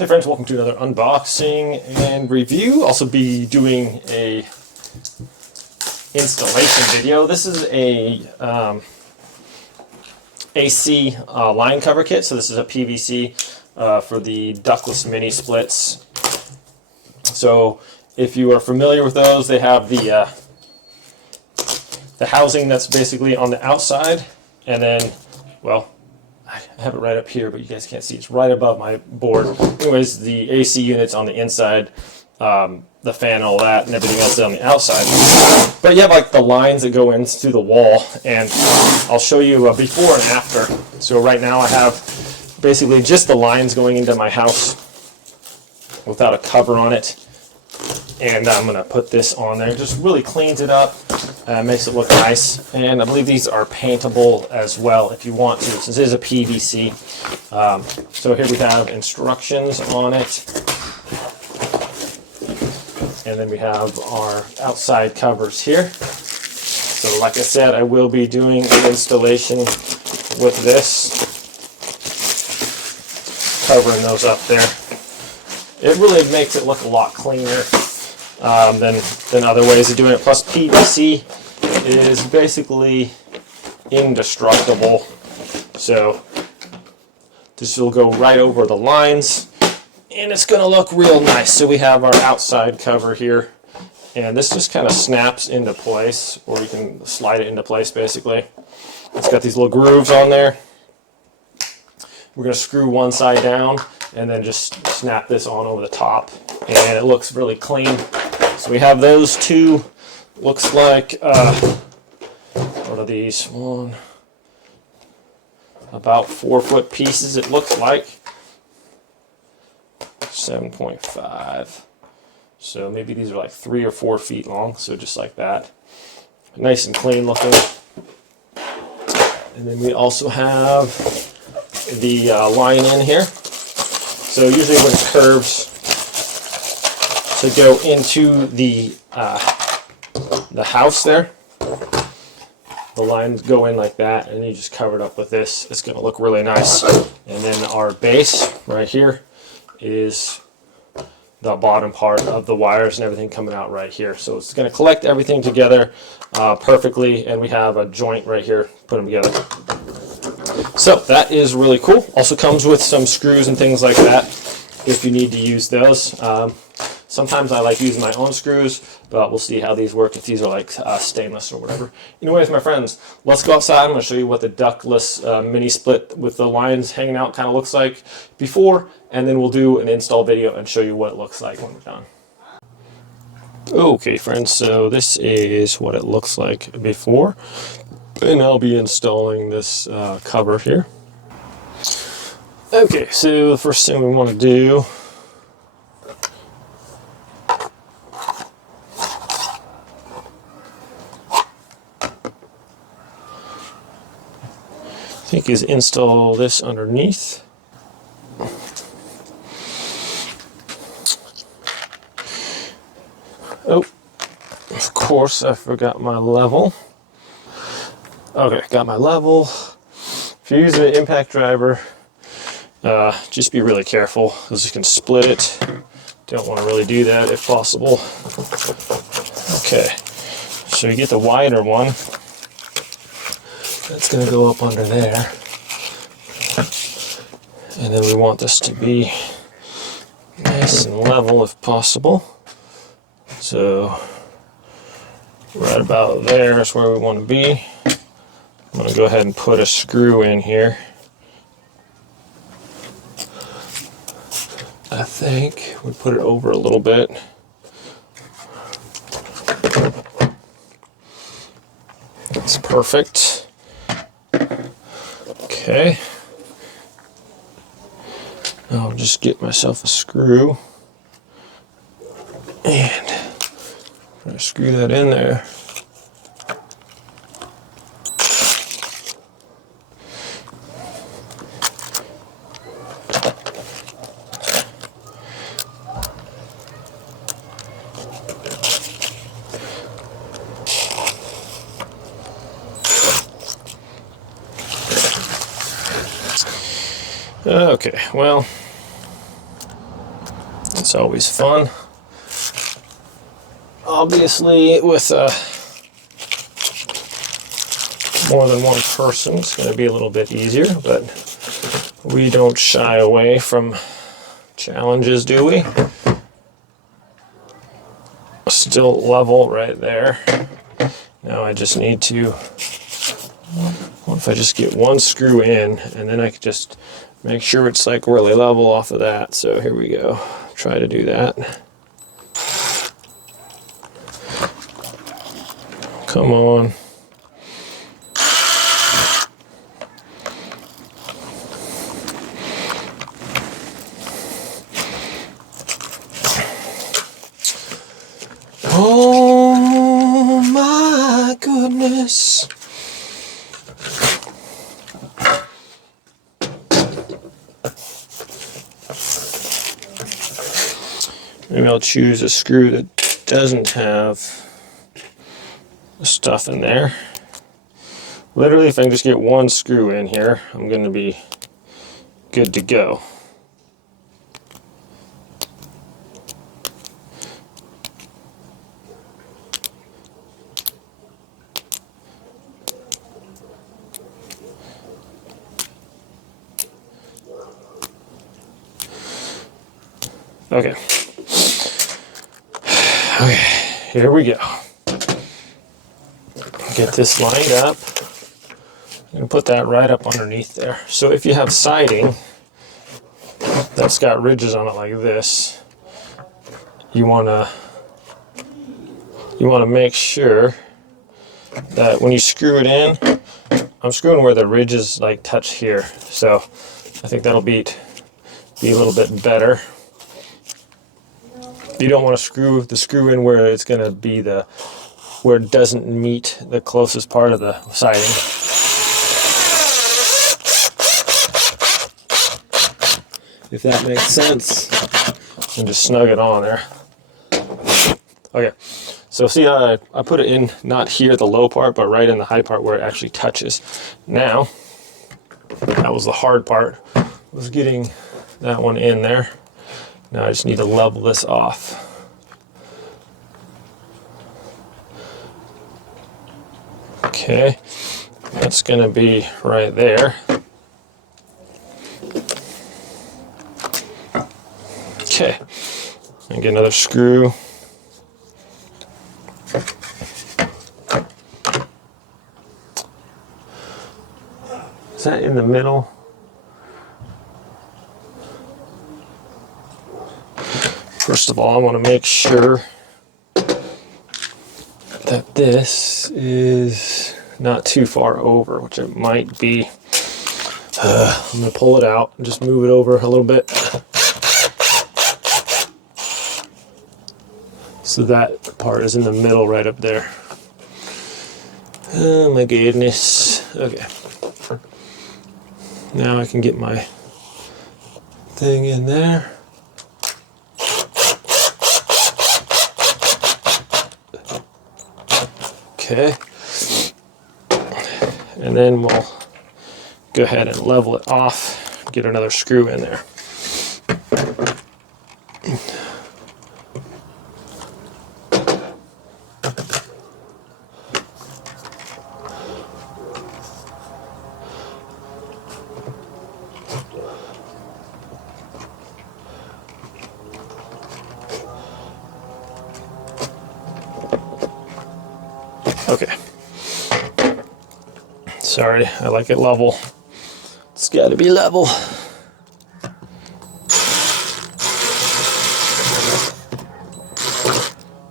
Hey friends, welcome to another unboxing and review. Also be doing a installation video. This is a AC line cover kit. So this is a PVC for the ductless mini splits. So if you are familiar with those, they have the housing that's basically on the outside, and then, well, I have it right up here, but you guys can't see. It's right above my board. Anyways, the AC unit's on the inside, the fan and all that, and everything else is on the outside. But you have like the lines that go in through the wall, and I'll show you a before and after. So right now I have basically just the lines going into my house without a cover on it. And I'm going to put this on there. Just really cleans it up, makes it look nice. And I believe these are paintable as well if you want to, since it is a PVC. So here we have instructions on it. And then we have our outside covers here. So like I said, I will be doing an installation with this, covering those up there. It really makes it look a lot cleaner than other ways of doing it. Plus PVC is basically indestructible, so this will go right over the lines and it's going to look real nice. So we have our outside cover here, and this just kind of snaps into place, or you can slide it into place basically. It's got these little grooves on there. We're going to screw one side down and then just snap this on over the top, and it looks really clean. So we have those two. Looks like what are these? About 4-foot pieces, it looks like. 7.5. So maybe these are like 3 or 4 feet long, so just like that. Nice and clean looking. And then we also have the line in here. So usually when it curves to go into the house there, the lines go in like that, and you just cover it up with this. It's going to look really nice. And then our base right here is the bottom part of the wires and everything coming out right here. So it's going to collect everything together perfectly, and we have a joint right here, put them together. So that is really cool. Also comes with some screws and things like that if you need to use those. Sometimes I like using my own screws, but we'll see how these work if these are like stainless or whatever. Anyways, my friends, let's go outside. I'm going to show you what the ductless mini split with the lines hanging out kind of looks like before, and then we'll do an install video and show you what it looks like when we're done. Okay, friends, so this is what it looks like before, and I'll be installing this cover here. Okay, so the first thing we want to do is install this underneath. Oh, of course I forgot my level. Okay, got my level. If you're using an impact driver, just be really careful, because you can split it. Don't want to really do that if possible. Okay, so you get the wider one. That's going to go up under there. And then we want this to be nice and level if possible. So right about there is where we want to be. I'm going to go ahead and put a screw in here. I think we put it over a little bit. That's perfect. Okay, I'll just get myself a screw and try to screw that in there. Okay, well, It's always fun. Obviously, with more than one person, it's going to be a little bit easier, but we don't shy away from challenges, do we? Still level right there. Now I just need to, what if I just get one screw in, and then I could just make sure it's like really level off of that. So here we go. Try to do that. Come on. Oh my goodness. Maybe I'll choose a screw that doesn't have the stuff in there. Literally, if I can just get one screw in here, I'm going to be good to go. Okay. Okay, here we go. Get this lined up. I'm going to put that right up underneath there. So if you have siding that's got ridges on it like this, you want to make sure that when you screw it in, I'm screwing where the ridges like touch here. So I think that'll be a little bit better. You don't want to screw the screw in where it's going to be where it doesn't meet the closest part of the siding. If that makes sense. And just snug it on there. Okay, so see how I put it in, not here the low part, but right in the high part where it actually touches. Now, that was the hard part, was getting that one in there. Now I just need to level this off. Okay, that's going to be right there. Okay, and get another screw. Is that in the middle? First of all, I want to make sure that this is not too far over, which it might be. I'm going to pull it out and just move it over a little bit. So that part is in the middle right up there. Oh my goodness. Okay. Now I can get my thing in there. Okay. And then we'll go ahead and level it off, get another screw in there. Okay. Sorry, I like it level. It's got to be level.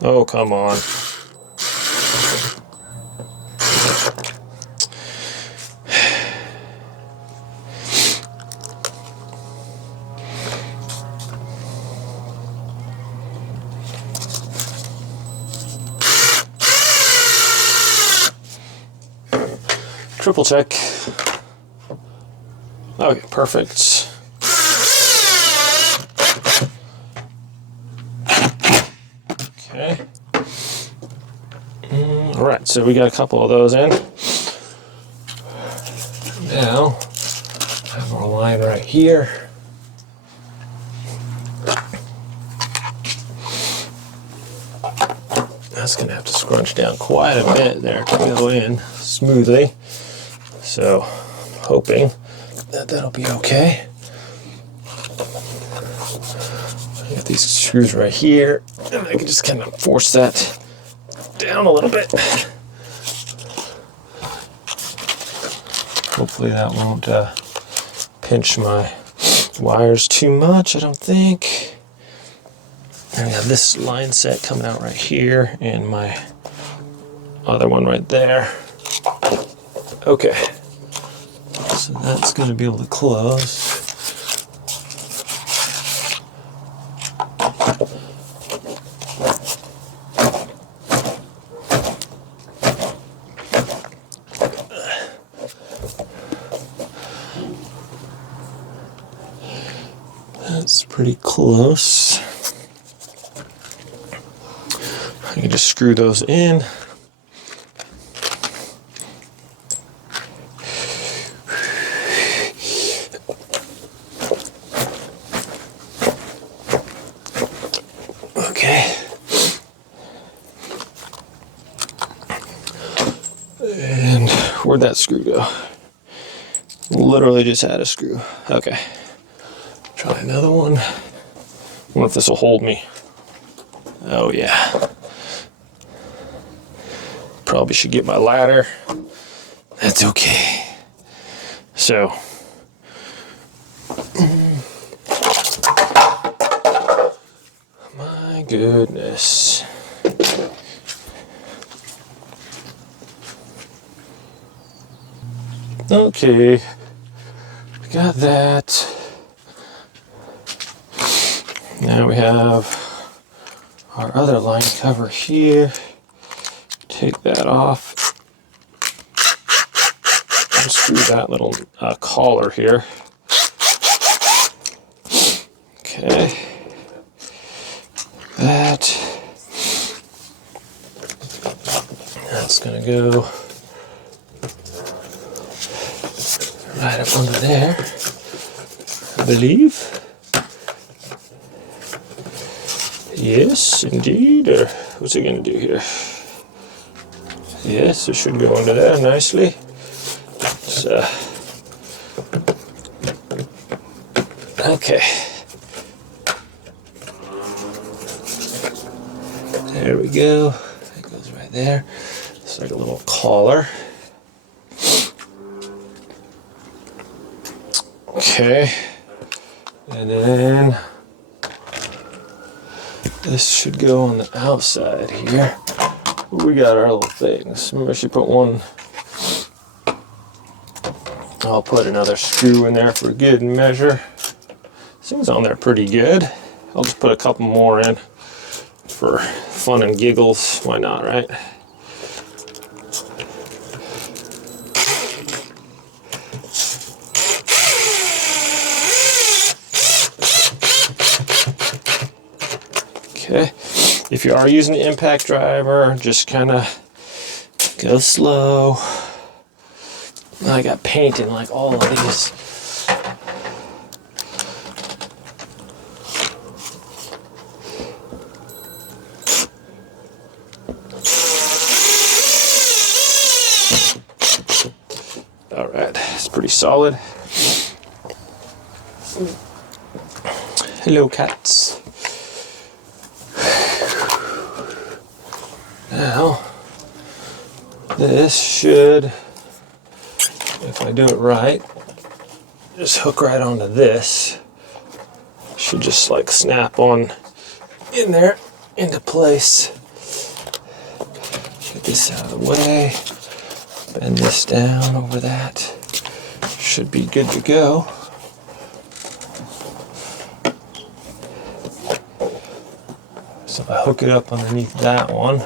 Oh, come on. Triple check. Okay, perfect. Okay. All right, so we got a couple of those in. Now, I have our line right here. That's going to have to scrunch down quite a bit there to go in smoothly. So I'm hoping that that'll be okay. I got these screws right here, and I can just kind of force that down a little bit. Hopefully that won't pinch my wires too much, I don't think. And I got this line set coming out right here, and my other one right there. Okay, so that's going to be able to close. That's pretty close. I can just screw those in. Okay. And where'd that screw go? Literally just had a screw. Okay. Try another one. I wonder if this will hold me. Oh yeah. Probably should get my ladder. That's okay. So. My goodness. Okay. We got that. Now we have our other line cover here. Take that off. Unscrew that little collar here. Okay. That's gonna go right up under there, I believe. Yes, indeed. Or what's it going to do here? Yes, it should go under there nicely. So, okay. There we go. It goes right there. It's like a little collar. Okay. And then this should go on the outside here. We got our little things. Maybe I should put one. I'll put another screw in there for good measure. Seems on there pretty good. I'll just put a couple more in for fun and giggles. Why not, right? Okay. If you are using the impact driver, just kind of go slow. I got paint in like all of these. All right, it's pretty solid. Hello, cats. Now, this should, if I do it right, just hook right onto this. Should just like snap on in there into place. Get this out of the way. Bend this down over that. Should be good to go. So if I hook it up underneath that one,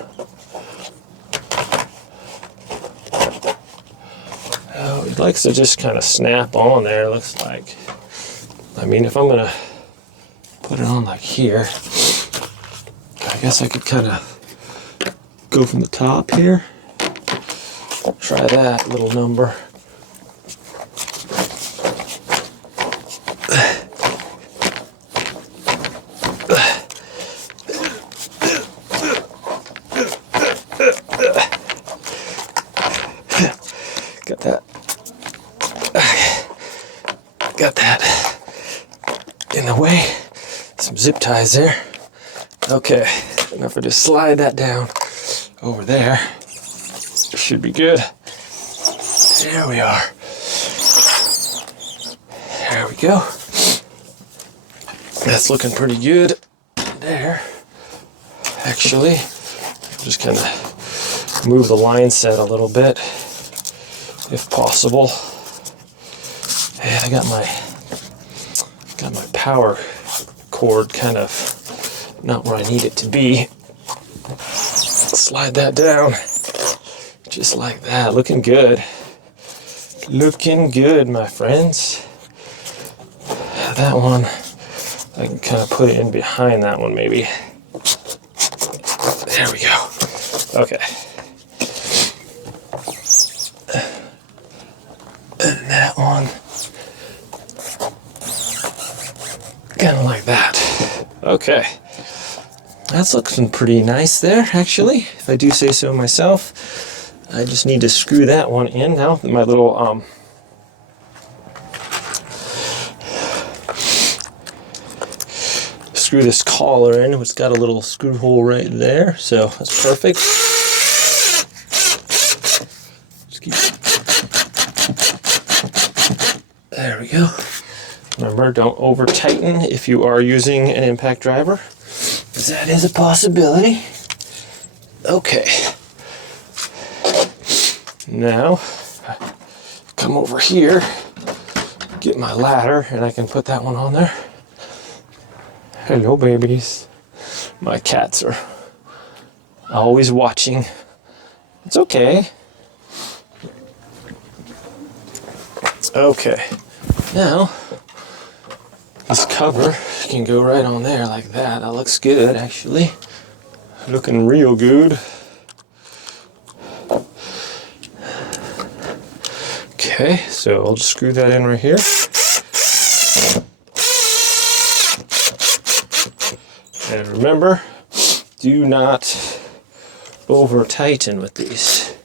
it likes to just kind of snap on there, looks like. I mean, if I'm gonna put it on like here, I guess I could kind of go from the top here. Try that little number. in the way. Some zip ties there. Okay, and if I just slide that down over there, it should be good. There we are. There we go. That's looking pretty good there. Actually, just kind of move the line set a little bit, if possible. And I got my power cord kind of not where I need it to be. Slide that down, just like that. Looking good. Looking good, my friends. That one, I can kind of put it in behind that one maybe. There we go. Okay. And that one, kind of like that. Okay. That's looking pretty nice there, actually, if I do say so myself. I just need to screw that one in now. My little screw this collar in. It's got a little screw hole right there, so that's perfect. There we go. Remember, don't over tighten if you are using an impact driver, because that is a possibility. Okay. Now, come over here, get my ladder, and I can put that one on there. Hello, babies. My cats are always watching. It's okay. Okay. Now, this cover can go right on there like that. That looks good, actually. Looking real good. Okay, so I'll just screw that in right here. And remember, do not over tighten with these.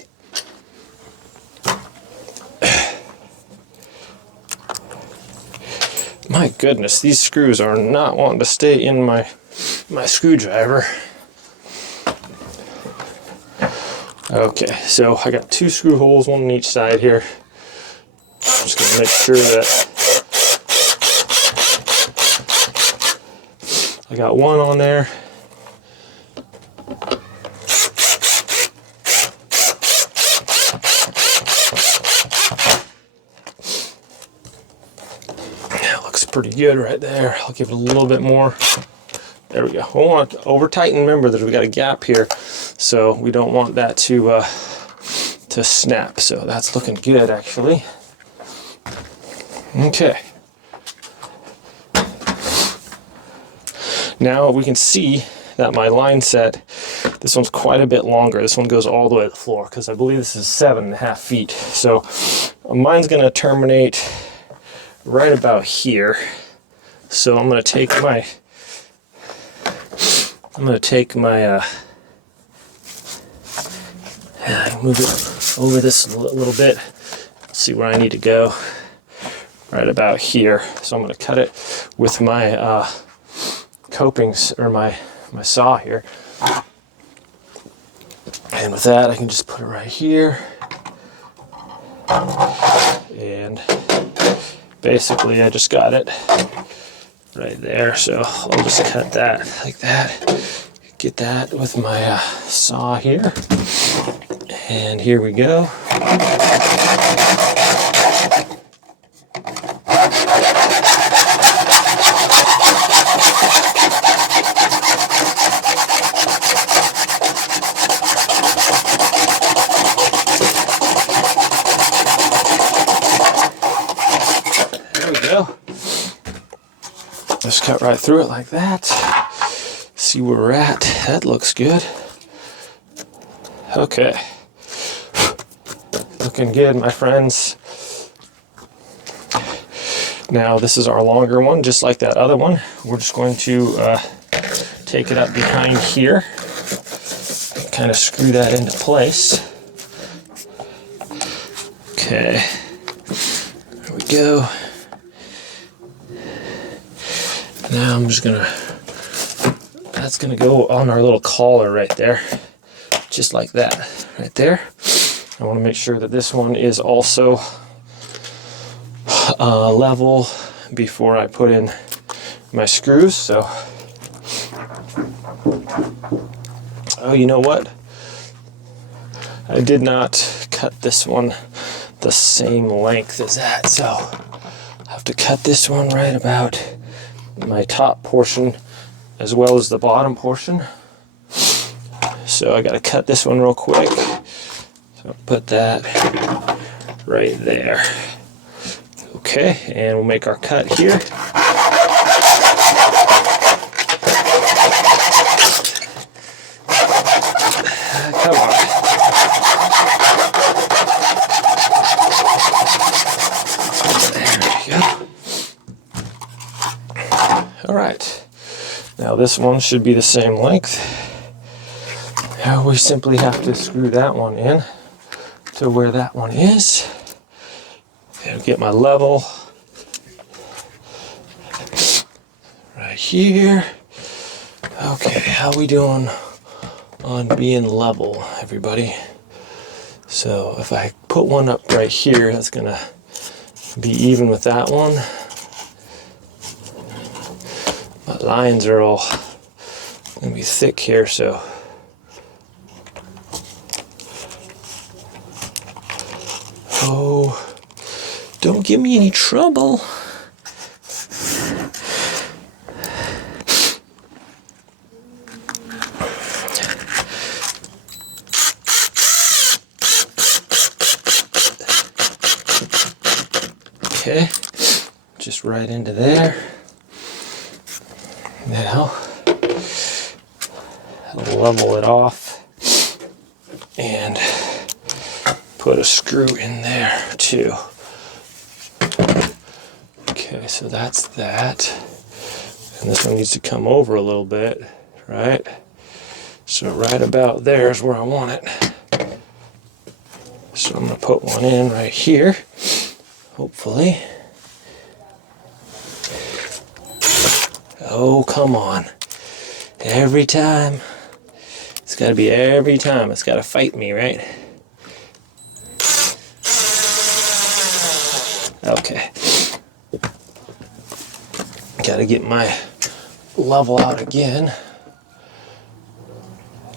My goodness, these screws are not wanting to stay in my screwdriver. Okay, so I got 2 screw holes, one on each side here. I'm just going to make sure that I got one on there. That looks pretty good right there. I'll give it a little bit more. There we go. We don't want to over tighten. Remember that we got a gap here, so we don't want that to snap. So that's looking good, actually. Okay. Now we can see that my line set, this one's quite a bit longer. This one goes all the way to the floor because I believe this is 7.5 feet. So mine's going to terminate right about here. So I'm going to take my move it over this a little bit. See where I need to go. Right about here. So I'm going to cut it with my copings, or my saw here. And with that, I can just put it right here. And basically, I just got it right there. So I'll just cut that like that. Get that with my saw here. And here we go. Just cut right through it like that. See where we're at. That looks good. Okay. Looking good, my friends. Now this is our longer one, just like that other one. We're just going to take it up behind here. Kind of screw that into place. Okay. There we go. Now I'm just gonna, that's gonna go on our little collar right there, just like that, right there. I want to make sure that this one is also level before I put in my screws. So, oh, you know what? I did not cut this one the same length as that, so I have to cut this one right about my top portion as well as the bottom portion. So I got to cut this one real quick. So put that right there. Okay, and we'll make our cut here. Come on. There we go. All right. Now this one should be the same length. Now we simply have to screw that one in to where that one is. And get my level right here. Okay, how we doing on being level, everybody? So if I put one up right here, that's gonna be even with that one. My lines are all gonna be thick here, so oh, don't give me any trouble. Okay, just right into there. Now, I'll level it off and put a screw in there too. Okay, so that's that. And this one needs to come over a little bit, right? So right about there is where I want it. So I'm going to put one in right here, hopefully. Oh, come on. Every time. It's got to be every time. It's got to fight me, right? Okay. Got to get my level out again.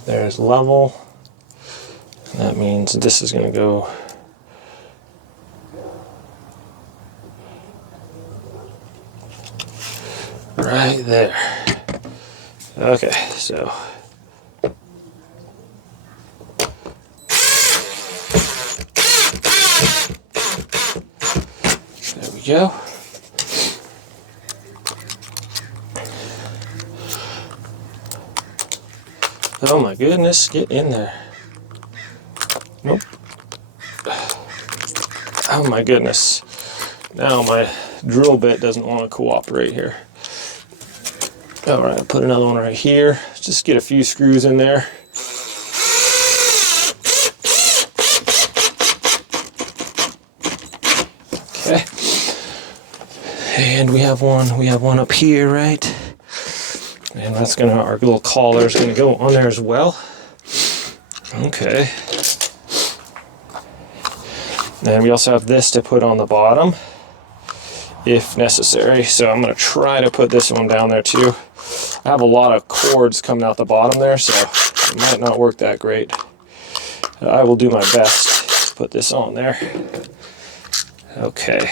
There's level. That means this is going to go right there. Okay, so there we go. Oh my goodness, get in there. Nope. Oh my goodness. Now my drill bit doesn't want to cooperate here. Alright, put another one right here. Just get a few screws in there. Okay. And we have one up here, right? And that's gonna, our little collar is gonna go on there as well. Okay. And we also have this to put on the bottom if necessary. So I'm gonna try to put this one down there too. I have a lot of cords coming out the bottom there, so it might not work that great. I will do my best to put this on there. Okay.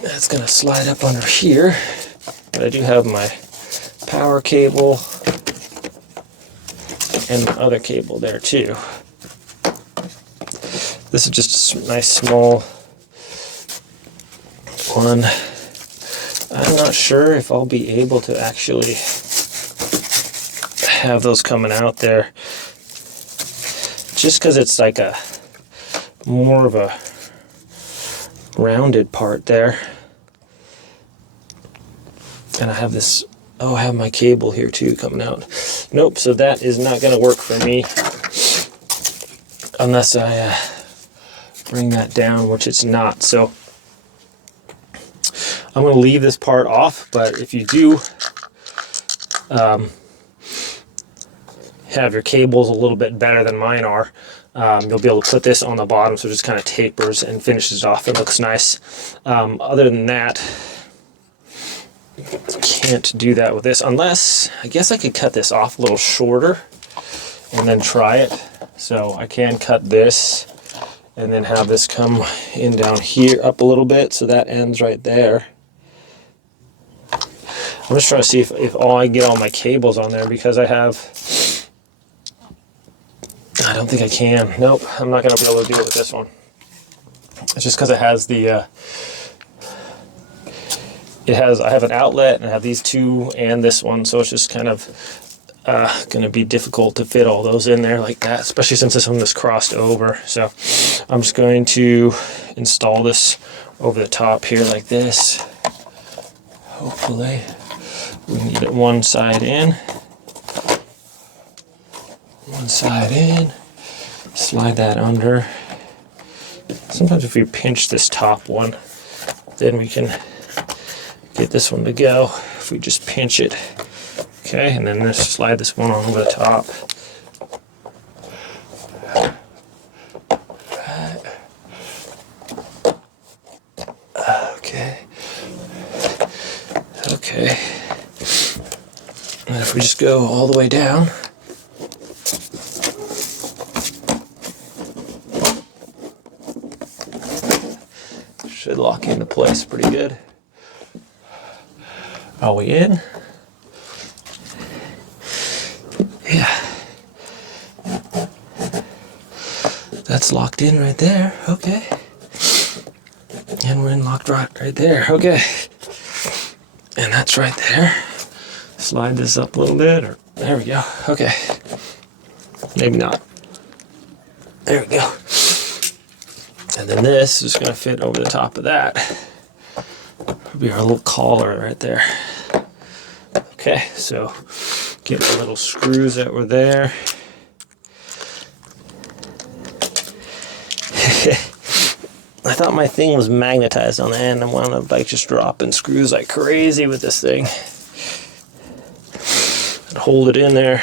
That's gonna slide up under here. But I do have my power cable and my other cable there too. This is just a nice small one. I'm not sure if I'll be able to actually have those coming out there, just because it's like a more of a rounded part there. And I have this, oh, I have my cable here too coming out. Nope, so that is not going to work for me unless I bring that down, which it's not. So I'm going to leave this part off, but if you do have your cables a little bit better than mine are, you'll be able to put this on the bottom so it just kind of tapers and finishes off. It looks nice. Other than that, can't do that with this, unless I guess I could cut this off a little shorter and then try it. So I can cut this and then have this come in down here up a little bit, so that ends right there. I'm just trying to see if I get all my cables on there, because I don't think I can. Nope, I'm not going to be able to do it with this one. It's just because it has the I have an outlet and I have these two and this one, so it's just kind of going to be difficult to fit all those in there like that, especially since this one is crossed over. So I'm just going to install this over the top here like this. Hopefully we can get it one side in, slide that under. Sometimes if we pinch this top one, then we can get this one to go if we just pinch it. Okay, and then just slide this one on over the top. Okay. And if we just go all the way down, should lock into place pretty good. Are we in? Yeah. That's locked in right there. Okay. And we're in locked right there. Okay. And that's right there. Slide this up a little bit, or there we go. Okay. Maybe not. There we go. And then this is going to fit over the top of that. It'll be our little collar right there. Okay, so get the little screws that were there. I thought my thing was magnetized on the end. I wound up like just dropping screws like crazy with this thing. I'd hold it in there.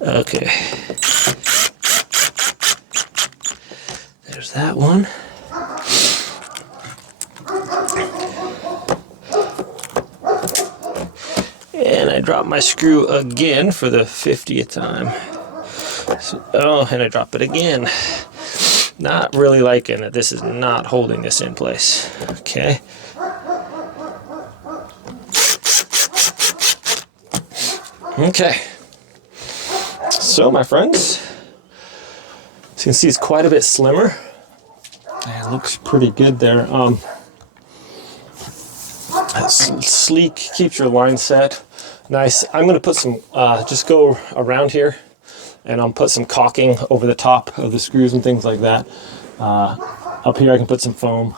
Okay. There's that one. And I dropped my screw again for the 50th time. So, oh, and I drop it again. Not really liking that this is not holding this in place. Okay. Okay. So, my friends, as you can see, it's quite a bit slimmer. It looks pretty good there. Sleek, keeps your line set nice. I'm going to put some, just go around here, and I'll put some caulking over the top of the screws and things like that. Up here I can put some foam.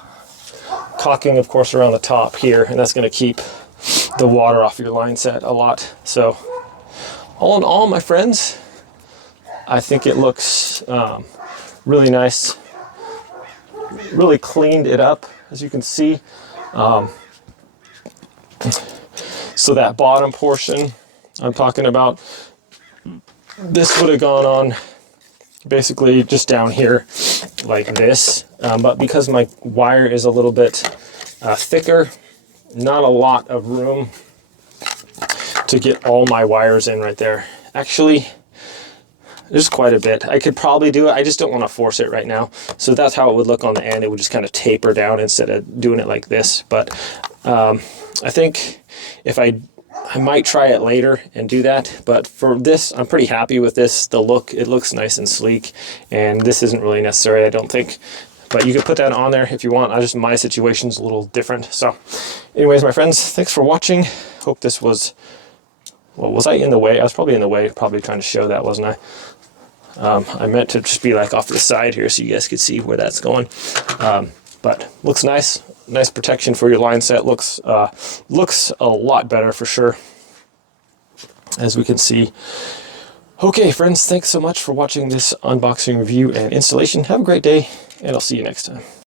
Caulking, of course, around the top here, and that's going to keep the water off your line set a lot. So, all in all, my friends, I think it looks really nice. Really cleaned it up, as you can see. So that bottom portion I'm talking about, this would have gone on basically just down here like this, but because my wire is a little bit thicker, not a lot of room to get all my wires in right there. Actually, there's quite a bit. I could probably do it. I just don't want to force it right now. So that's how it would look on the end. It would just kind of taper down instead of doing it like this. But I think if I might try it later and do that. But for this, I'm pretty happy with this. The look, it looks nice and sleek. And this isn't really necessary, I don't think. But you could put that on there if you want. My situation's a little different. So anyways, my friends, thanks for watching. Hope this was, well, was I in the way? I was probably in the way, probably trying to show that, wasn't I? I meant to just be like off to the side here so you guys could see where that's going. But looks nice. Nice protection for your line set. Looks a lot better for sure, as we can see. Okay, friends, thanks so much for watching this unboxing review and installation. Have a great day, and I'll see you next time.